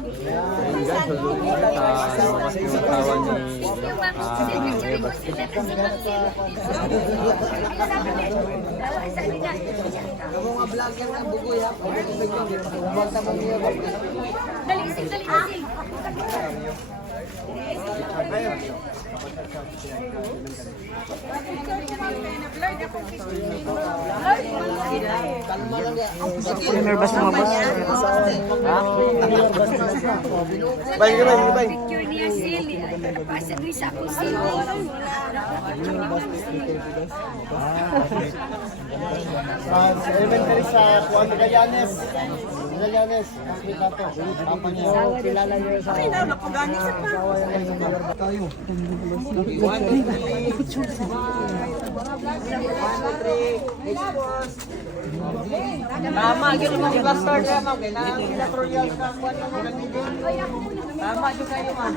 Ayun guys, salubong sa kawan ni lang ya. Premier Bas mga boss. Bay, bay, bay. Picture niya sili. Pasa doon sa ako sili. Sa elementary sa Juan Magallanes. Magallanes, niya. Kilala niyo sa tayo. Tama, yun yung mga blaster niya, ma'am. Kailangan nila Royal ka. Tama, yun kayo, ma'am.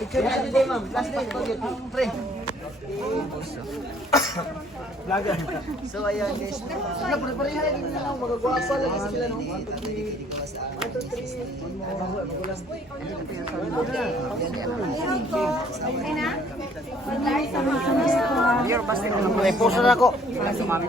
Picture niya din, ma'am. Last day, ito yun. Pre. Vlogger. So, ayan, guys. Wala, pare-pareha lagi nila lang. Magagwapa lagi sila, no? 1, 2, 3. 1, 2, 3. Ay, magulat, magulat. Premier Bas din mga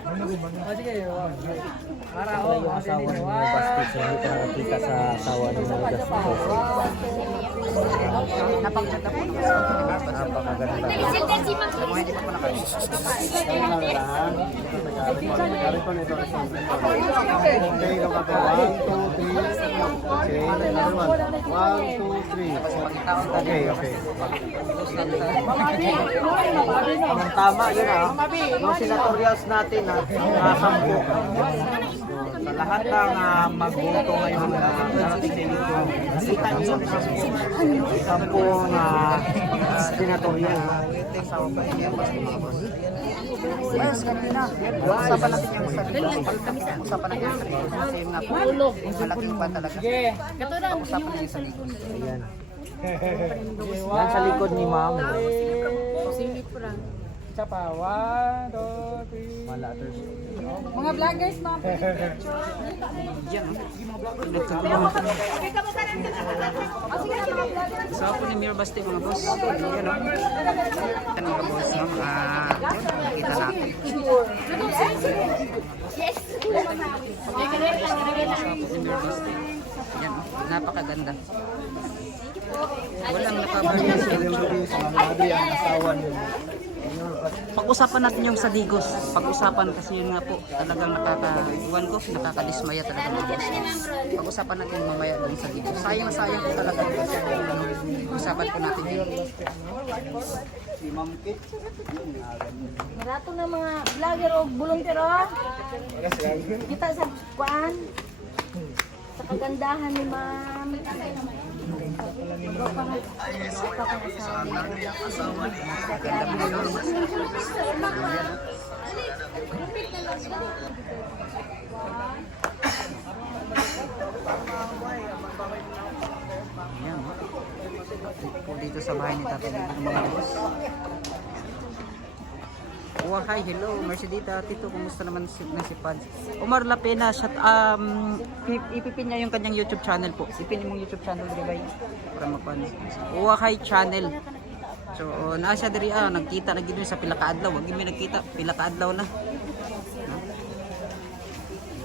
din mga boss. oh. Yung asawa Mayor Baste, so hindi ka nakakita sa asawa ni Mayor Baste. Napakaganda po. Napakaganda. Mag- Okay, okay. Ang tama, yun ah. Yung senatorials natin, ah, ah, sampu. Sa lahat ng ah, magboto ngayon na darating sa inyo, nakita niyo yung sampu na senatorial. Ayos kanina. Usapan natin yung sarili. Usapan natin yung sarili. Kasi nga po, malaki pa talaga. Usapan natin yung sarili. Ayan. Yan sa likod ni ma'am. Isa pa. One, two, three. Malaters. Mga vloggers, mga So ako ni Mayor Basti mga boss. Yan o. Yan mga boss. No? Ah, nakita natin. Yes. Ni Mayor Basti. Yan o. Napakaganda. Walang nakabalik sa Adrian, asawa niyo. Pag-usapan natin yung sa Digos. Pag-usapan kasi yun nga po, talagang nakaka-iwan ko, nakakadismaya talaga mga boss. Pag-usapan natin mamaya dun sa Digos. Sayang na sayang po talaga usapan po natin yun. Marato na mga vlogger o buluntero. Kita sa kuan. Sa kagandahan ni ma'am. Ayan, oh. dito sa bahay ni Tatay Digos mga boss. Oh, hi, hello, Mercedita, Tito, kumusta naman si, na si Pads? Omar Lapena, shut, um, ip- ipipin niya yung kanyang YouTube channel po. Ipin mong YouTube channel, di ba? Para mapan. Oh, hi, channel. So, oh, naa siya diri ah, nagkita na gid sa pila ka adlaw. Wag mi nagkita, pila ka adlaw na. No?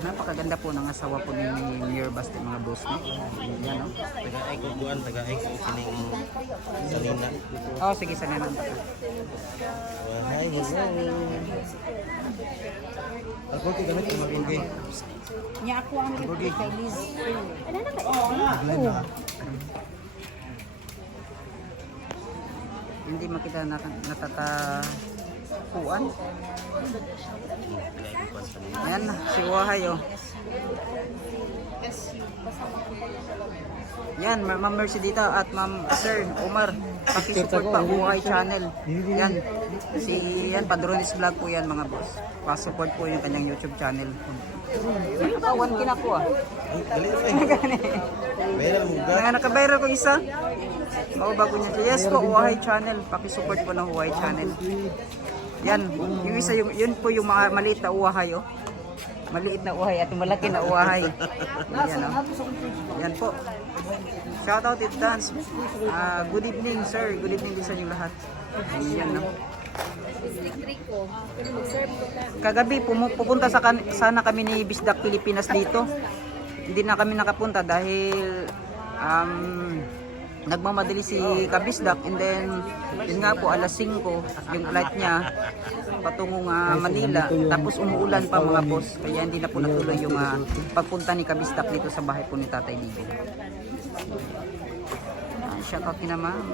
Napakaganda po ng asawa po ni Mayor Basti mga boss no. Yan no. Taga-ay ko buwan, taga-ay ko sining salina. Oh, sige sa nanan. Ako ti gamit ko mag-ingay. Niya ako ang kay Liz. Ano na ba? Hindi makita na natatapuan. Yan, si Wahay oh. Yan, Ma- Ma'am Mercy dito at Ma'am Sir Omar. Pakisupport pa Buhay Channel. Yan. Si yan Padrones Vlog po yan mga boss. Pa-support po yung kanyang YouTube channel. Ah, 1K na po ah. Nga nakabayro ko isa. Mababago niya. Yes po, Huawei Channel. Pakisupport po ng Huawei Channel. Yan, yung isa yung yun po yung mga maliit na uwahay oh. Maliit na uwahay at malaki na uwahay. Yan oh. Yan po. Shout out it dance. Ah, good evening sir. Good evening din sa inyo lahat. Yan no. Kagabi pumu- pupunta sa kan- sana kami ni Bisdak Pilipinas dito. Hindi na kami nakapunta dahil um, nagmamadali si Kabisdak and then yun nga po alas 5 yung flight niya patungong ah, Manila tapos umuulan pa mga boss kaya hindi na po natuloy yung ah, pagpunta ni Kabisdak dito sa bahay po ni Tatay Ligo. Ah, shout out kina ma'am.